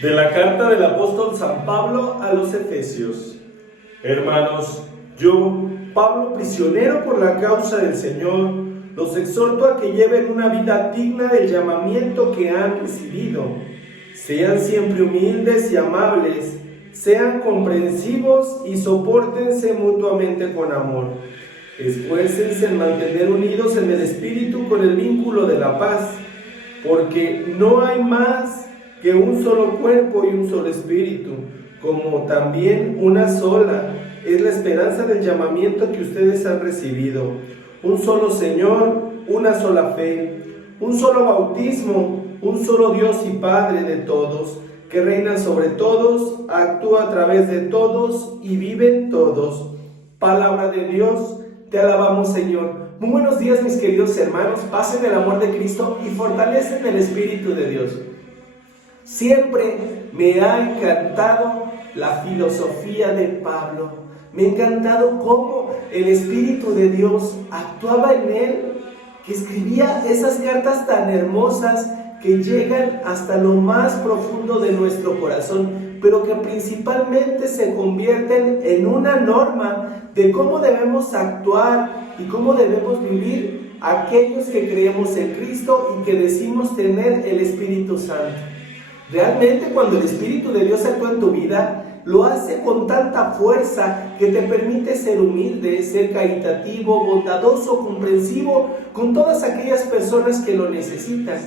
De la carta del apóstol San Pablo a los Efesios. Hermanos, yo, Pablo, prisionero por la causa del Señor, los exhorto a que lleven una vida digna del llamamiento que han recibido. Sean siempre humildes y amables, sean comprensivos y sopórtense mutuamente con amor. Esfuércense en mantener unidos en el Espíritu con el vínculo de la paz, porque no hay más que un solo cuerpo y un solo espíritu, como también una sola es la esperanza del llamamiento que ustedes han recibido. Un solo Señor, una sola fe, un solo bautismo, un solo Dios y Padre de todos, que reina sobre todos, actúa a través de todos y vive en todos. Palabra de Dios, te alabamos, Señor. Muy buenos días, mis queridos hermanos. Pasen el amor de Cristo y fortalecen el Espíritu de Dios. Siempre me ha encantado la filosofía de Pablo. Me ha encantado cómo el Espíritu de Dios actuaba en él, que escribía esas cartas tan hermosas que llegan hasta lo más profundo de nuestro corazón, pero que principalmente se convierten en una norma de cómo debemos actuar y cómo debemos vivir aquellos que creemos en Cristo y que decimos tener el Espíritu Santo. Realmente, cuando el Espíritu de Dios actúa en tu vida, lo hace con tanta fuerza que te permite ser humilde, ser caritativo, bondadoso, comprensivo con todas aquellas personas que lo necesitan.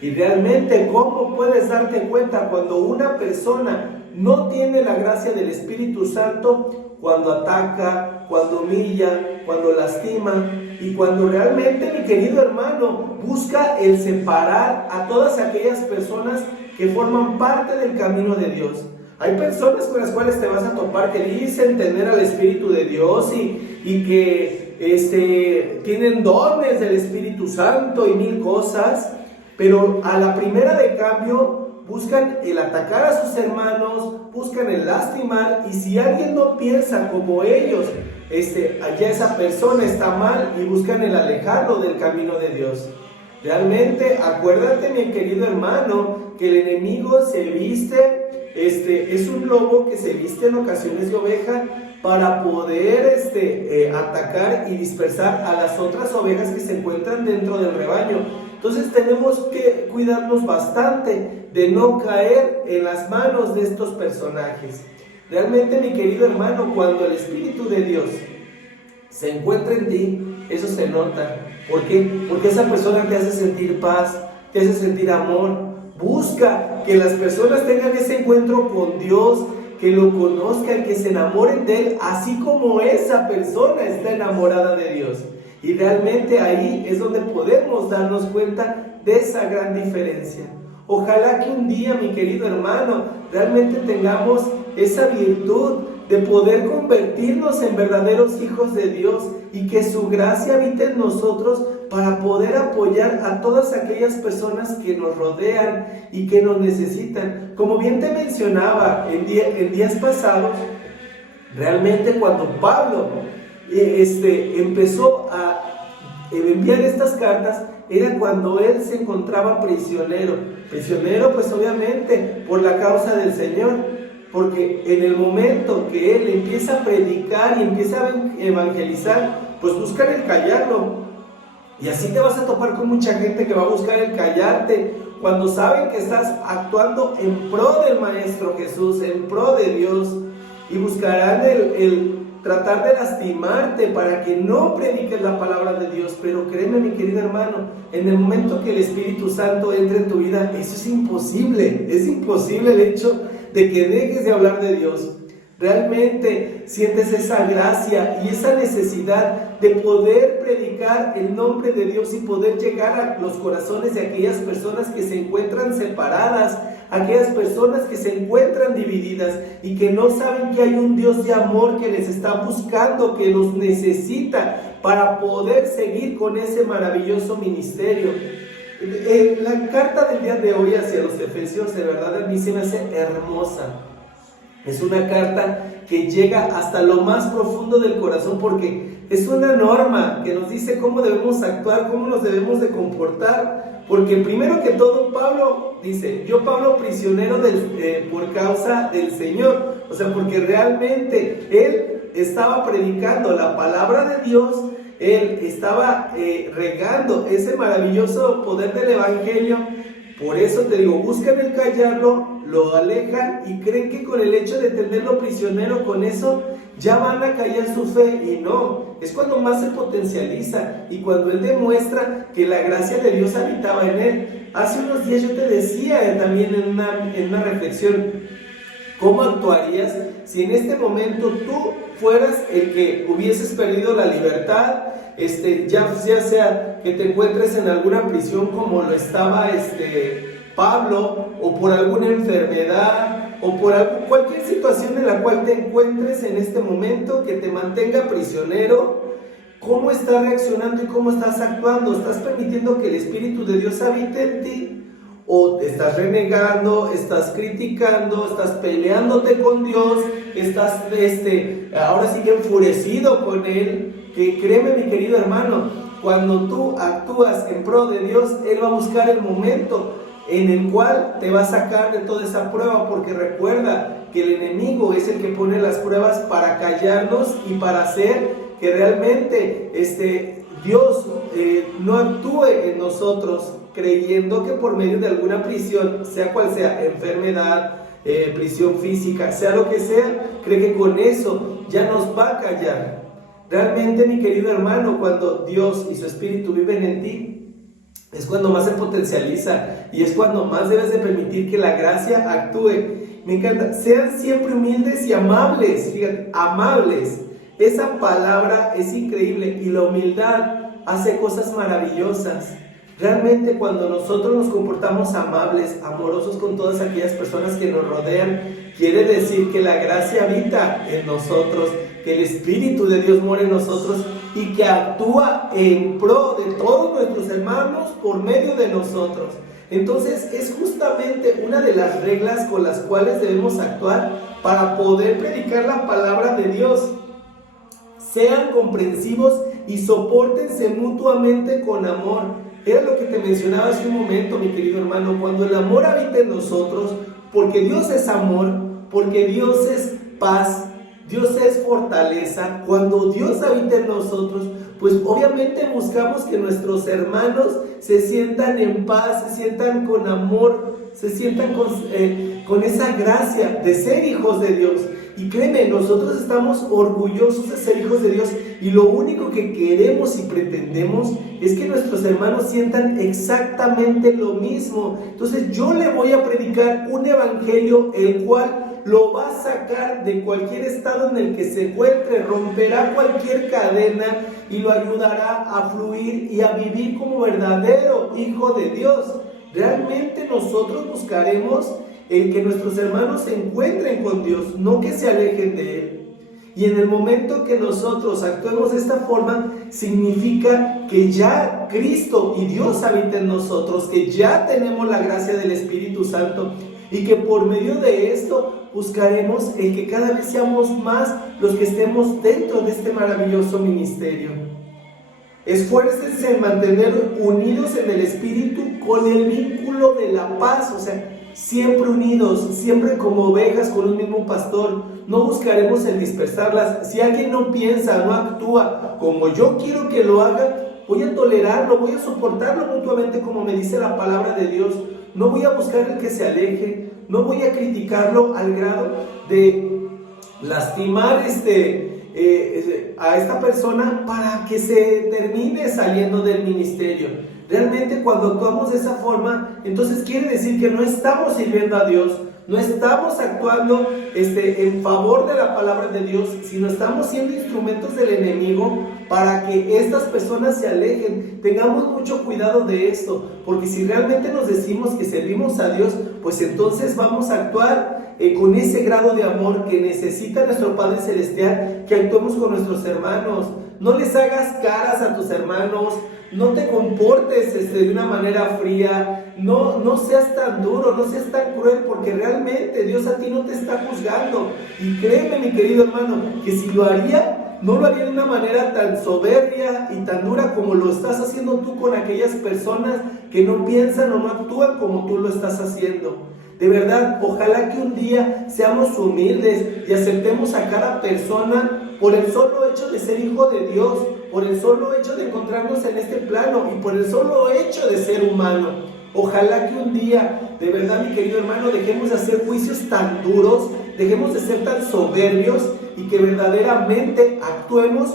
Y realmente, ¿cómo puedes darte cuenta cuando una persona no tiene la gracia del Espíritu Santo? Cuando ataca, cuando humilla, cuando lastima y cuando realmente, mi querido hermano, busca el separar a todas aquellas personas que forman parte del camino de Dios. Hay personas con las cuales te vas a topar que dicen tener al Espíritu de Dios y que tienen dones del Espíritu Santo y mil cosas, pero a la primera de cambio buscan el atacar a sus hermanos, buscan el lastimar, y si alguien no piensa como ellos, allá esa persona está mal y buscan el alejarlo del camino de Dios. Realmente, acuérdate, mi querido hermano, que el enemigo se viste, es un lobo que se viste en ocasiones de oveja para poder atacar y dispersar a las otras ovejas que se encuentran dentro del rebaño. Entonces tenemos que cuidarnos bastante de no caer en las manos de estos personajes. Realmente, mi querido hermano, cuando el Espíritu de Dios se encuentra en ti, eso se nota. ¿Por qué? Porque esa persona te hace sentir paz, te hace sentir amor. Busca que las personas tengan ese encuentro con Dios, que lo conozcan, que se enamoren de Él, así como esa persona está enamorada de Dios. Y realmente ahí es donde podemos darnos cuenta de esa gran diferencia. Ojalá que un día, mi querido hermano, realmente tengamos esa virtud de poder convertirnos en verdaderos hijos de Dios y que su gracia habite en nosotros para poder apoyar a todas aquellas personas que nos rodean y que nos necesitan. Como bien te mencionaba en días pasados, realmente cuando Pablo empezó a enviar estas cartas, era cuando él se encontraba prisionero, pues obviamente por la causa del Señor. Porque en el momento que él empieza a predicar y empieza a evangelizar, pues buscan el callarlo. Y así te vas a topar con mucha gente que va a buscar el callarte cuando saben que estás actuando en pro del Maestro Jesús, en pro de Dios, y buscarán el tratar de lastimarte para que no prediques la palabra de Dios. Pero créeme, mi querido hermano, en el momento que el Espíritu Santo entre en tu vida, eso es imposible el hecho de que dejes de hablar de Dios. Realmente sientes esa gracia y esa necesidad de poder predicar el nombre de Dios y poder llegar a los corazones de aquellas personas que se encuentran separadas, aquellas personas que se encuentran divididas y que no saben que hay un Dios de amor que les está buscando, que los necesita para poder seguir con ese maravilloso ministerio. La carta del día de hoy hacia los Efesios, de verdad, a mí se me hace hermosa. Es una carta que llega hasta lo más profundo del corazón, porque es una norma que nos dice cómo debemos actuar, cómo nos debemos de comportar. Porque primero que todo Pablo dice: yo Pablo, prisionero por causa del Señor. O sea, porque realmente él estaba predicando la palabra de Dios, él estaba regando ese maravilloso poder del Evangelio. Por eso te digo, buscan el callarlo, lo alejan y creen que con el hecho de tenerlo prisionero, con eso ya van a callar su fe, y no, es cuando más se potencializa y cuando él demuestra que la gracia de Dios habitaba en él. Hace unos días yo te decía también en una reflexión, ¿cómo actuarías si en este momento tú fueras el que hubieses perdido la libertad? Ya sea que te encuentres en alguna prisión como lo estaba Pablo, o por alguna enfermedad, o por cualquier situación en la cual te encuentres en este momento que te mantenga prisionero. ¿Cómo estás reaccionando y cómo estás actuando? ¿Estás permitiendo que el Espíritu de Dios habite en ti? ¿O te estás renegando, estás criticando, estás peleándote con Dios, estás ahora sí que enfurecido con Él? Que créeme, mi querido hermano, cuando tú actúas en pro de Dios, Él va a buscar el momento en el cual te va a sacar de toda esa prueba, porque recuerda que el enemigo es el que pone las pruebas para callarnos y para hacer que realmente Dios no actúe en nosotros, creyendo que por medio de alguna prisión, sea cual sea, enfermedad, prisión física, sea lo que sea, cree que con eso ya nos va a callar. Realmente, mi querido hermano, cuando Dios y su Espíritu viven en ti, es cuando más se potencializa y es cuando más debes de permitir que la gracia actúe. Me encanta, sean siempre humildes y amables. Fíjate, amables. Esa palabra es increíble, y la humildad hace cosas maravillosas. Realmente cuando nosotros nos comportamos amables, amorosos con todas aquellas personas que nos rodean, quiere decir que la gracia habita en nosotros, que el Espíritu de Dios mora en nosotros y que actúa en pro de todos nuestros hermanos por medio de nosotros. Entonces es justamente una de las reglas con las cuales debemos actuar para poder predicar la palabra de Dios. Sean comprensivos y sopórtense mutuamente con amor. Era lo que te mencionaba hace un momento, mi querido hermano. Cuando el amor habita en nosotros, porque Dios es amor, porque Dios es paz, Dios es fortaleza. Cuando Dios habita en nosotros, pues obviamente buscamos que nuestros hermanos se sientan en paz, se sientan con amor, se sientan con esa gracia de ser hijos de Dios. Y créeme, nosotros estamos orgullosos de ser hijos de Dios, y lo único que queremos y pretendemos es que nuestros hermanos sientan exactamente lo mismo. Entonces yo le voy a predicar un evangelio el cual lo va a sacar de cualquier estado en el que se encuentre, romperá cualquier cadena y lo ayudará a fluir y a vivir como verdadero hijo de Dios. Realmente nosotros buscaremos el que nuestros hermanos se encuentren con Dios, no que se alejen de Él. Y en el momento que nosotros actuemos de esta forma, significa que ya Cristo y Dios habitan en nosotros, que ya tenemos la gracia del Espíritu Santo, y que por medio de esto buscaremos el que cada vez seamos más los que estemos dentro de este maravilloso ministerio. Esfuércense en mantener unidos en el Espíritu con el vínculo de la paz, o sea, siempre unidos, siempre como ovejas con un mismo pastor. No buscaremos el dispersarlas. Si alguien no piensa, no actúa como yo quiero que lo haga, voy a tolerarlo, voy a soportarlo mutuamente, como me dice la palabra de Dios. No voy a buscar el que se aleje, no voy a criticarlo al grado de lastimar a esta persona para que se termine saliendo del ministerio. Realmente cuando actuamos de esa forma, entonces quiere decir que no estamos sirviendo a Dios, no estamos actuando en favor de la palabra de Dios, sino estamos siendo instrumentos del enemigo para que estas personas se alejen. Tengamos mucho cuidado de esto, porque si realmente nos decimos que servimos a Dios, pues entonces vamos a actuar con ese grado de amor que necesita nuestro Padre Celestial, que actuemos con nuestros hermanos. No les hagas caras a tus hermanos, no te comportes de una manera fría, no seas tan duro, no seas tan cruel, porque realmente Dios a ti no te está juzgando. Y créeme, mi querido hermano, que si lo haría, no lo haría de una manera tan soberbia y tan dura como lo estás haciendo tú con aquellas personas que no piensan o no actúan como tú lo estás haciendo. De verdad, ojalá que un día seamos humildes y aceptemos a cada persona por el solo hecho de ser hijo de Dios, por el solo hecho de encontrarnos en este plano y por el solo hecho de ser humano. Ojalá que un día, de verdad, mi querido hermano, dejemos de hacer juicios tan duros, dejemos de ser tan soberbios y que verdaderamente actuemos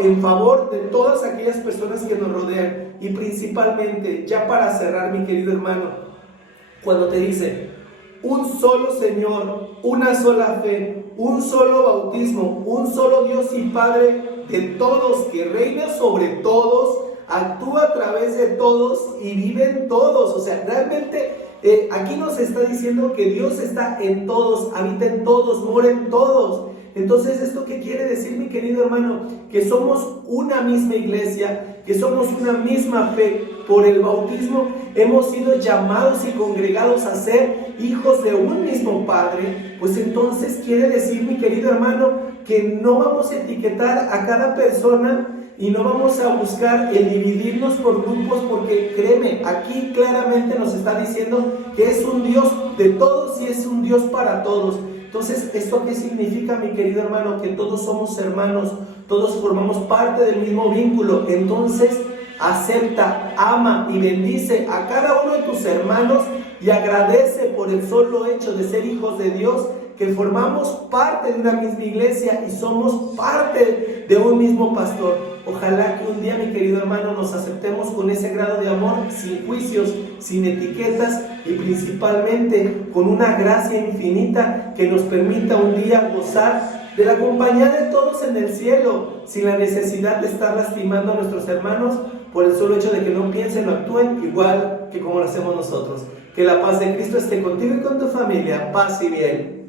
en favor de todas aquellas personas que nos rodean. Y principalmente, ya para cerrar, mi querido hermano, cuando te dice un solo Señor, una sola fe, un solo bautismo, un solo Dios y Padre de todos, que reina sobre todos, actúa a través de todos y vive en todos. O sea, realmente aquí nos está diciendo que Dios está en todos, habita en todos, mora en todos. Entonces, ¿esto qué quiere decir, mi querido hermano? Que somos una misma iglesia, que somos una misma fe. Por el bautismo hemos sido llamados y congregados a ser hijos de un mismo Padre. Pues entonces quiere decir, mi querido hermano, que no vamos a etiquetar a cada persona y no vamos a buscar el dividirnos por grupos, porque créeme, aquí claramente nos está diciendo que es un Dios de todos y es un Dios para todos. Entonces, ¿esto qué significa, mi querido hermano? Que todos somos hermanos, todos formamos parte del mismo vínculo. Entonces, acepta, ama y bendice a cada uno de tus hermanos y agradece por el solo hecho de ser hijos de Dios, que formamos parte de una misma iglesia y somos parte de un mismo pastor. Ojalá que un día, mi querido hermano, nos aceptemos con ese grado de amor, sin juicios, sin etiquetas y principalmente con una gracia infinita que nos permita un día gozar de la compañía de todos en el cielo, sin la necesidad de estar lastimando a nuestros hermanos por el solo hecho de que no piensen o actúen igual que como lo hacemos nosotros. Que la paz de Cristo esté contigo y con tu familia. Paz y bien.